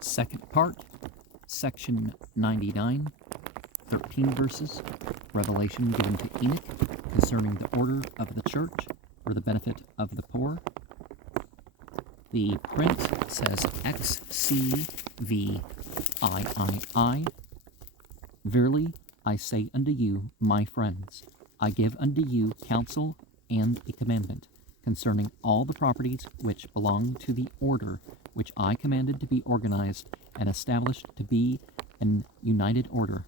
Second part, section 99, 13 verses, revelation given to Enoch concerning the order of the church for the benefit of the poor. The print says XCVIII. Verily I say unto you, my friends, I give unto you counsel and a commandment concerning all the properties which belong to the order which I commanded to be organized and established to be an united order,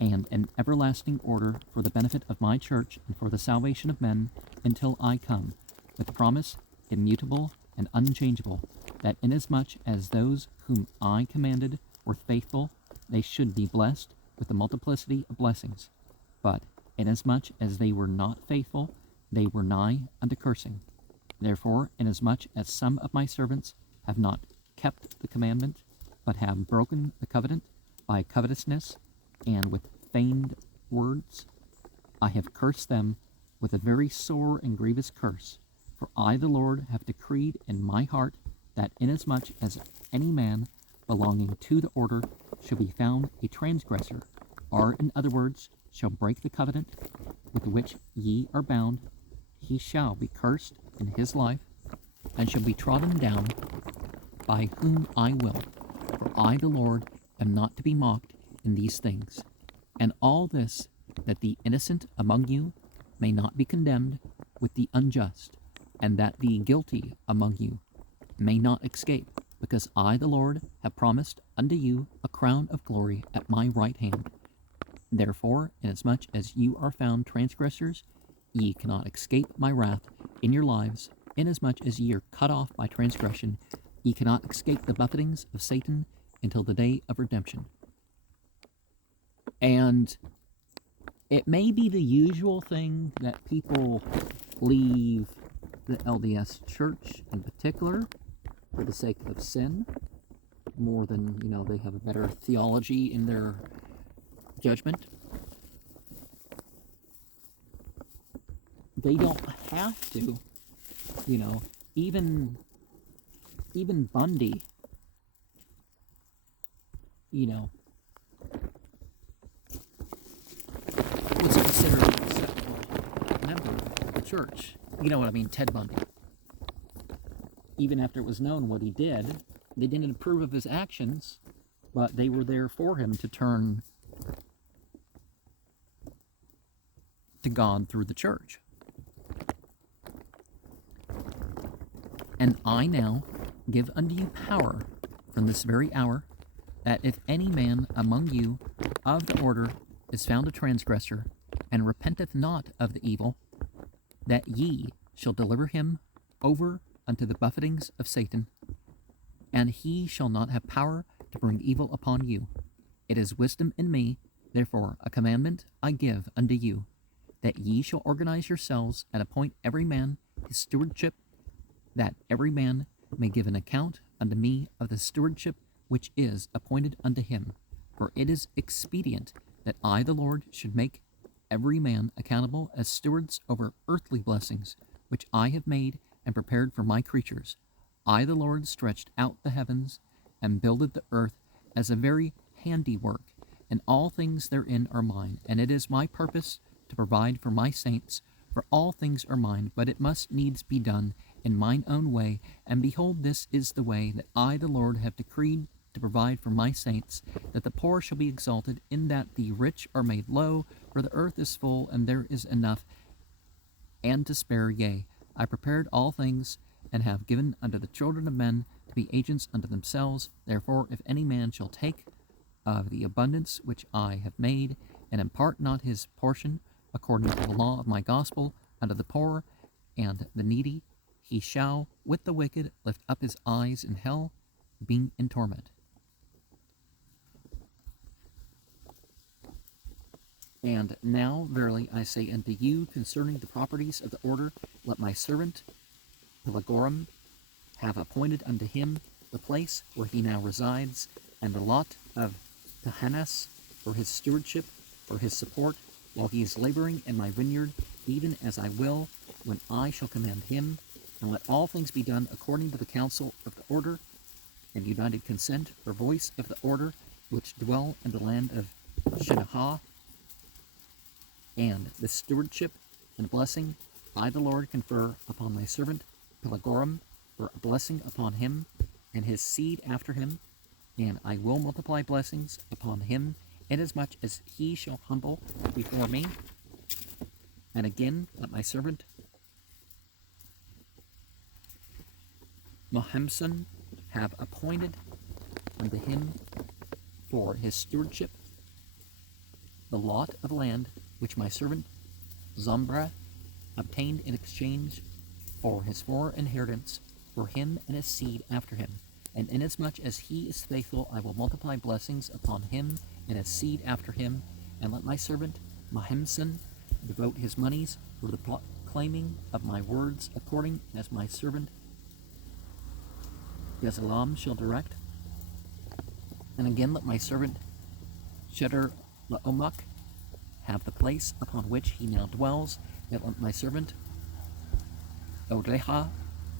and an everlasting order for the benefit of my church and for the salvation of men, until I come, with promise immutable and unchangeable, that inasmuch as those whom I commanded were faithful, they should be blessed with the multiplicity of blessings. But inasmuch as they were not faithful, they were nigh unto cursing. Therefore, inasmuch as some of my servants have not kept the commandment, but have broken the covenant by covetousness and with feigned words, I have cursed them with a very sore and grievous curse. For I, the Lord, have decreed in my heart that inasmuch as any man belonging to the order shall be found a transgressor, or in other words, shall break the covenant with which ye are bound, he shall be cursed in his life, and shall be trodden down, by whom I will. For I, the Lord, am not to be mocked in these things. And all this, that the innocent among you may not be condemned with the unjust, and that the guilty among you may not escape, because I, the Lord, have promised unto you a crown of glory at my right hand. Therefore, inasmuch as you are found transgressors, ye cannot escape my wrath in your lives. Inasmuch as ye are cut off by transgression, ye cannot escape the buffetings of Satan until the day of redemption. And it may be the usual thing that people leave the LDS church in particular for the sake of sin, more than, they have a better theology in their judgment. They don't have to, even Bundy, was considered an acceptable member of the church. You know what I mean, Ted Bundy. Even after it was known what he did, they didn't approve of his actions, but they were there for him to turn to God through the church. And I now give unto you power from this very hour, that if any man among you of the order is found a transgressor, and repenteth not of the evil, that ye shall deliver him over unto the buffetings of Satan, and he shall not have power to bring evil upon you. It is wisdom in me, therefore a commandment I give unto you, that ye shall organize yourselves and appoint every man his stewardship, that every man may give an account unto me of the stewardship which is appointed unto him. For it is expedient that I, the Lord, should make every man accountable as stewards over earthly blessings, which I have made and prepared for my creatures. I, the Lord, stretched out the heavens and builded the earth as a very handiwork, and all things therein are mine. And it is my purpose to provide for my saints, for all things are mine, but it must needs be done in mine own way. And behold, this is the way that I, the Lord, have decreed to provide for my saints, that the poor shall be exalted, in that the rich are made low, for the earth is full, and there is enough and to spare. Yea, I prepared all things, and have given unto the children of men to be agents unto themselves. Therefore, if any man shall take of the abundance which I have made, and impart not his portion according to the law of my gospel unto the poor and the needy, he shall with the wicked lift up his eyes in hell, being in torment. And now, verily, I say unto you concerning the properties of the order, let my servant Pelagorum have appointed unto him the place where he now resides, and the lot of Tahanas for his stewardship, for his support, while he is laboring in my vineyard, even as I will, when I shall command him. And let all things be done according to the counsel of the order, and united consent or voice of the order which dwell in the land of Shinnah, and the stewardship and blessing I the Lord confer upon my servant Pelagorum for a blessing upon him and his seed after him, and I will multiply blessings upon him inasmuch as he shall humble before me. And again let my servant Mahemson have appointed unto him for his stewardship the lot of land which my servant Zombra obtained in exchange for his former inheritance for him and his seed after him. And inasmuch as he is faithful, I will multiply blessings upon him and his seed after him. And let my servant Mahemson devote his monies for the proclaiming of my words, according as my servant Gezalam shall direct. And again let my servant Shedar Laomak have the place upon which he now dwells, and let my servant Odreha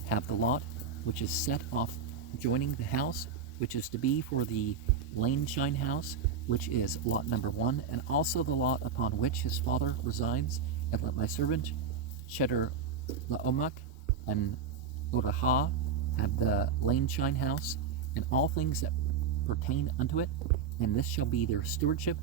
have the lot which is set off joining the house, which is to be for the Laneshine house, which is lot number 1, and also the lot upon which his father resides, and let my servant Shedar Laomak and Odreha have the Laneshine house, and all things that pertain unto it, and this shall be their stewardship,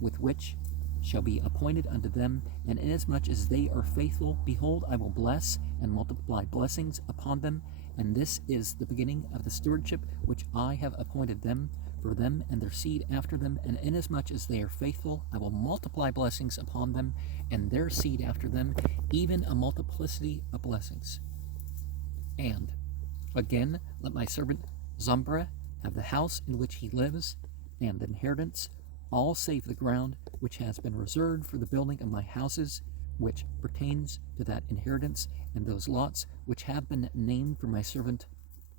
with which shall be appointed unto them, and inasmuch as they are faithful, behold, I will bless and multiply blessings upon them, and this is the beginning of the stewardship which I have appointed them, for them and their seed after them, and inasmuch as they are faithful, I will multiply blessings upon them, and their seed after them, even a multiplicity of blessings. And again, let my servant Zombra have the house in which he lives, and the inheritance, all save the ground which has been reserved for the building of my houses, which pertains to that inheritance, and those lots which have been named for my servant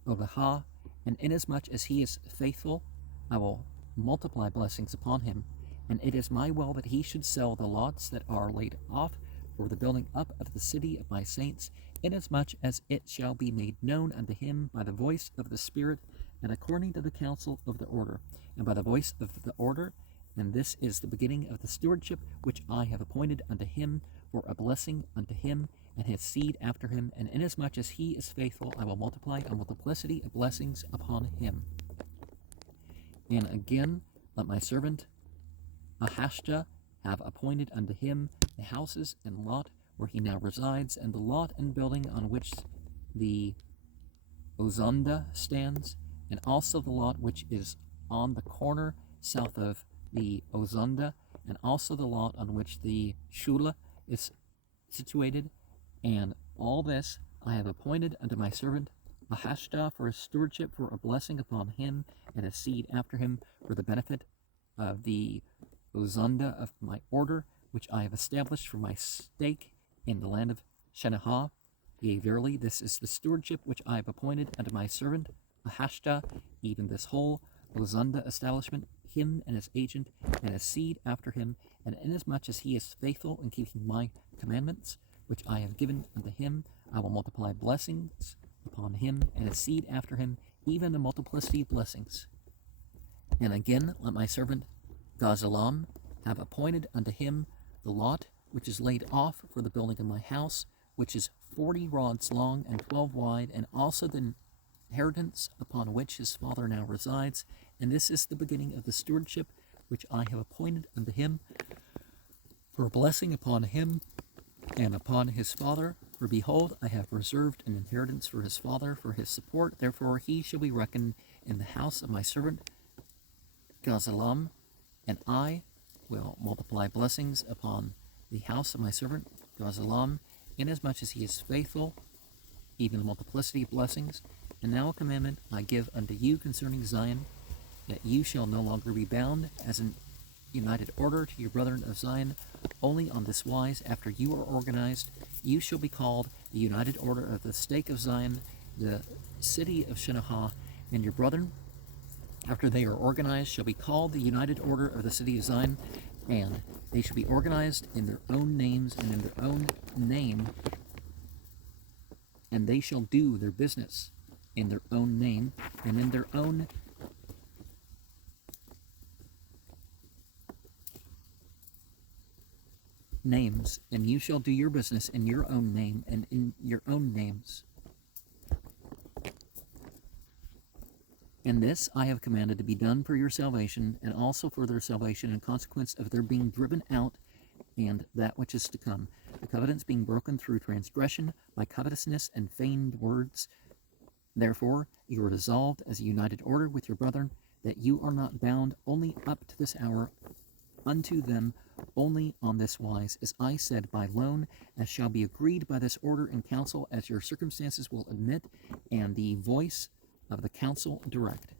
Obaha. And inasmuch as he is faithful, I will multiply blessings upon him. And it is my will that he should sell the lots that are laid off for the building up of the city of my saints, inasmuch as it shall be made known unto him by the voice of the Spirit, and according to the counsel of the order, and by the voice of the order. And this is the beginning of the stewardship which I have appointed unto him for a blessing unto him and his seed after him. And inasmuch as he is faithful, I will multiply a multiplicity of blessings upon him. And again, let my servant Ahashta have appointed unto him the houses and lot where he now resides, and the lot and building on which the Ozanda stands, and also the lot which is on the corner south of the Ozanda, and also the lot on which the Shula is situated. And all this I have appointed unto my servant Ahashta for his stewardship, for a blessing upon him and his seed after him, for the benefit of the Ozanda of my order, which I have established for my stake in the land of Shinnah. Yea, verily, this is the stewardship which I have appointed unto my servant Ahashta, even this whole Ozanda establishment, him and his agent and his seed after him, and inasmuch as he is faithful in keeping my commandments, which I have given unto him, I will multiply blessings upon him and his seed after him, even a multiplicity of blessings. And again, let my servant Gazalam have appointed unto him the lot which is laid off for the building of my house, which is 40 rods long and 12 wide, and also the inheritance upon which his father now resides. And this is the beginning of the stewardship which I have appointed unto him, for a blessing upon him and upon his father. For behold, I have reserved an inheritance for his father, for his support. Therefore he shall be reckoned in the house of my servant Gazalam, and I will multiply blessings upon the house of my servant Gazalam, inasmuch as he is faithful, even a multiplicity of blessings. And now a commandment I give unto you concerning Zion, that you shall no longer be bound as an united order to your brethren of Zion. Only on this wise, after you are organized, you shall be called the united order of the stake of Zion, the city of Shinnah, and your brethren, after they are organized, shall be called the united order of the city of Zion, and they shall be organized in their own names and in their own name, and they shall do their business. in their own name and in their own names, and you shall do your business in your own name and in your own names. And this I have commanded to be done for your salvation, and also for their salvation in consequence of their being driven out, and that which is to come, the covenants being broken through transgression by covetousness and feigned words. Therefore you are resolved as a united order with your brethren, that you are not bound only up to this hour unto them only on this wise, as I said, by loan, as shall be agreed by this order in council, as your circumstances will admit, and the voice of the council direct.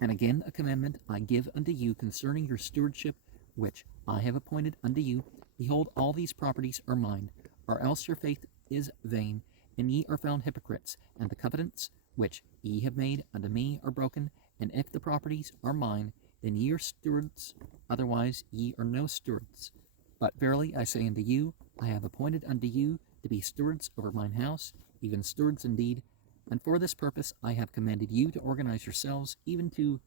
And again a commandment I give unto you concerning your stewardship, which I have appointed unto you. Behold, all these properties are mine, or else your faith is vain, and ye are found hypocrites, and the covenants which ye have made unto me are broken. And if the properties are mine, then ye are stewards, otherwise ye are no stewards. But verily I say unto you, I have appointed unto you to be stewards over mine house, even stewards indeed. And for this purpose I have commanded you to organize yourselves, even to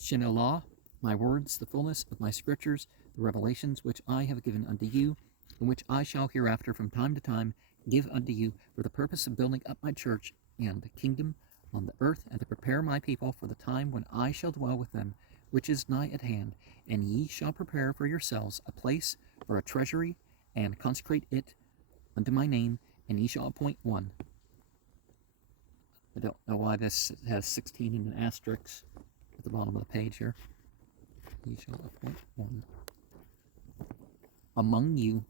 Shinelah, my words, the fullness of my scriptures, the revelations which I have given unto you, and which I shall hereafter from time to time give unto you, for the purpose of building up my church and the kingdom on the earth, and to prepare my people for the time when I shall dwell with them, which is nigh at hand. And ye shall prepare for yourselves a place for a treasury, and consecrate it unto my name, and ye shall appoint one. I don't know why this has 16 in an asterisk at the bottom of the page here. Ye shall appoint one among you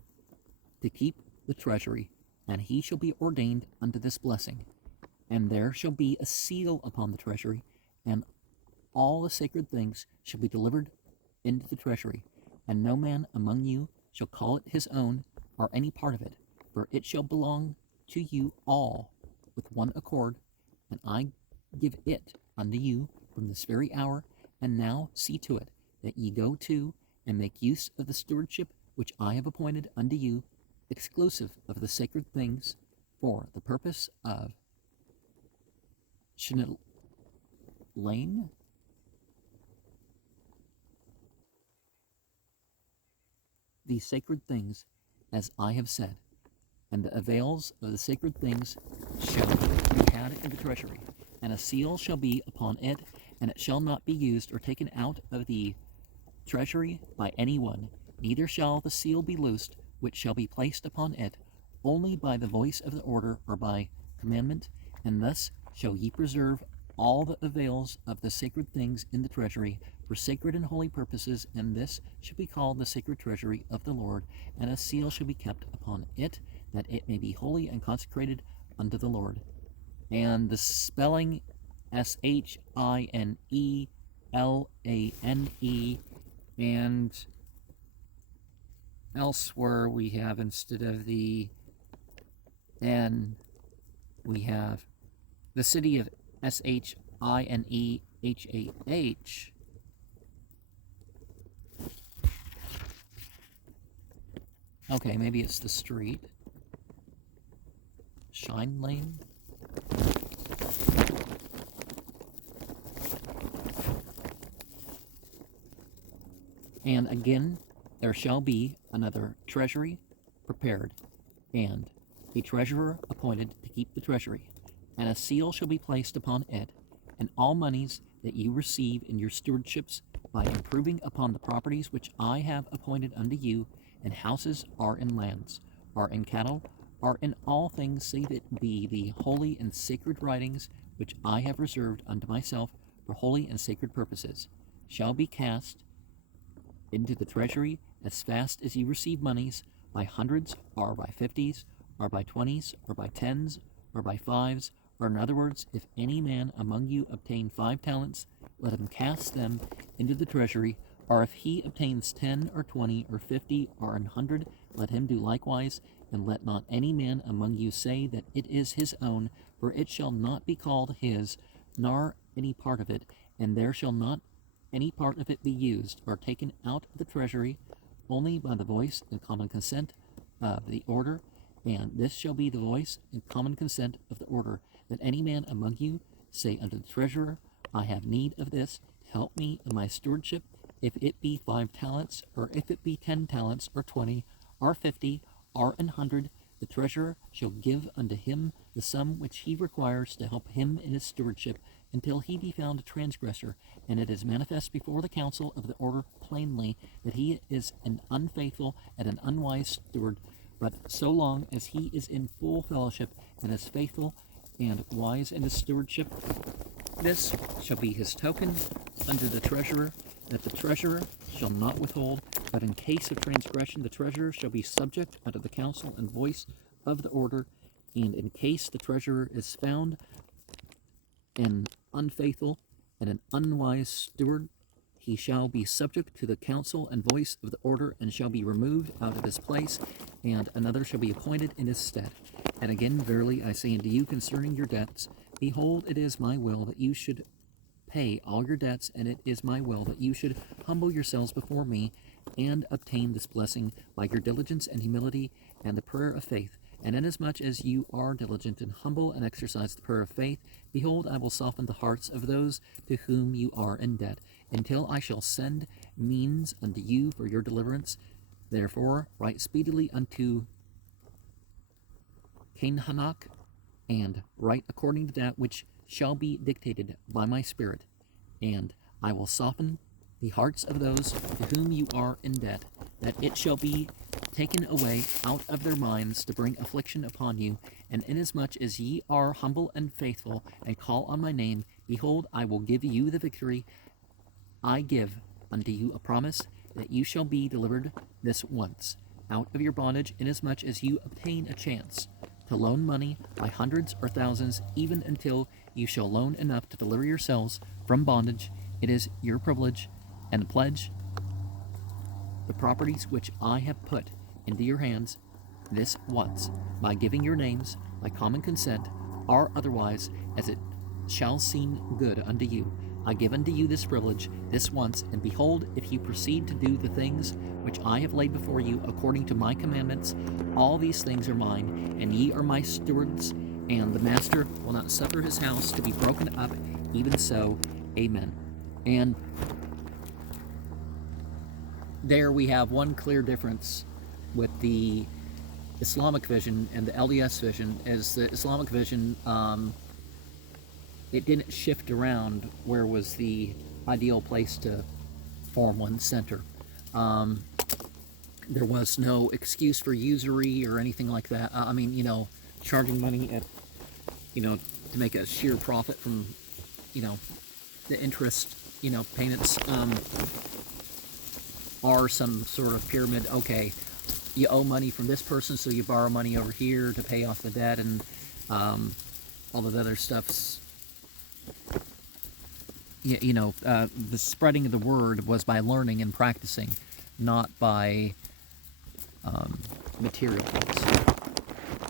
to keep the treasury, and he shall be ordained unto this blessing. And there shall be a seal upon the treasury, and all the sacred things shall be delivered into the treasury. And no man among you shall call it his own, or any part of it, for it shall belong to you all with one accord. And I give it unto you from this very hour. And now see to it that ye go to and make use of the stewardship which I have appointed unto you, exclusive of the sacred things, for the purpose of Lane, the sacred things, as I have said, and the avails of the sacred things shall be had in the treasury, and a seal shall be upon it, and it shall not be used or taken out of the treasury by any one, neither shall the seal be loosed, which shall be placed upon it, only by the voice of the order or by commandment, and thus shall ye preserve all the avails of the sacred things in the treasury for sacred and holy purposes, and this shall be called the sacred treasury of the Lord, and a seal shall be kept upon it, that it may be holy and consecrated unto the Lord. And the spelling SHINELANE, and elsewhere we have, instead of the N, we have the city of SHINEHAH. Okay, maybe it's the street. Shine Lane? And again, there shall be another treasury prepared, and a treasurer appointed to keep the treasury, and a seal shall be placed upon it, and all monies that you receive in your stewardships by improving upon the properties which I have appointed unto you, in houses or in lands, or in cattle, or in all things, save it be the holy and sacred writings which I have reserved unto myself for holy and sacred purposes, shall be cast into the treasury as fast as ye receive monies, by hundreds, or by fifties, or by twenties, or by tens, or by fives, or in other words, if any man among you obtain 5 talents, let him cast them into the treasury, or if he obtains 10, or 20, or 50, or 100, let him do likewise, and let not any man among you say that it is his own, for it shall not be called his, nor any part of it, and there shall not any part of it be used or taken out of the treasury, only by the voice and common consent of the order, And this shall be the voice and common consent of the order, that any man among you say unto the treasurer, I have need of this, help me in my stewardship, if it be 5 talents, or if it be 10 talents, or 20, or 50, or 100, the treasurer shall give unto him the sum which he requires to help him in his stewardship, until he be found a transgressor, and it is manifest before the council of the order plainly that he is an unfaithful and an unwise steward. But so long as he is in full fellowship and is faithful and wise in his stewardship, this shall be his token unto the treasurer, that the treasurer shall not withhold, but in case of transgression the treasurer shall be subject unto the counsel and voice of the order, and in case the treasurer is found an unfaithful and an unwise steward, he shall be subject to the counsel and voice of the order, and shall be removed out of his place, and another shall be appointed in his stead. And again, verily I say unto you concerning your debts, behold, it is my will that you should pay all your debts, and it is my will that you should humble yourselves before me, and obtain this blessing by your diligence and humility and the prayer of faith. And inasmuch as you are diligent and humble and exercise the prayer of faith, behold, I will soften the hearts of those to whom you are in debt, until I shall send means unto you for your deliverance. Therefore, write speedily unto Cainhanok, and write according to that which shall be dictated by my Spirit, and I will soften the hearts of those to whom you are in debt, that it shall be taken away out of their minds to bring affliction upon you. And inasmuch as ye are humble and faithful, and call on my name, behold, I will give you the victory. I give unto you a promise that you shall be delivered this once out of your bondage, inasmuch as you obtain a chance to loan money by hundreds or thousands, even until you shall loan enough to deliver yourselves from bondage. It is your privilege and pledge the properties which I have put into your hands this once, by giving your names by common consent, or otherwise as it shall seem good unto you. I give unto you this privilege this once, and behold, if you proceed to do the things which I have laid before you according to my commandments, all these things are mine, and ye are my stewards, and the master will not suffer his house to be broken up. Even so, amen. And there we have one clear difference with the Islamic vision and the LDS vision. Is the Islamic vision, it didn't shift around where was the ideal place to form one's center. There was no excuse for usury or anything like that. I mean, charging money at, to make a sheer profit from, the interest, payments, or some sort of pyramid. Okay, you owe money from this person, so you borrow money over here to pay off the debt, and all the other stuff's, the spreading of the word was by learning and practicing, not by material things.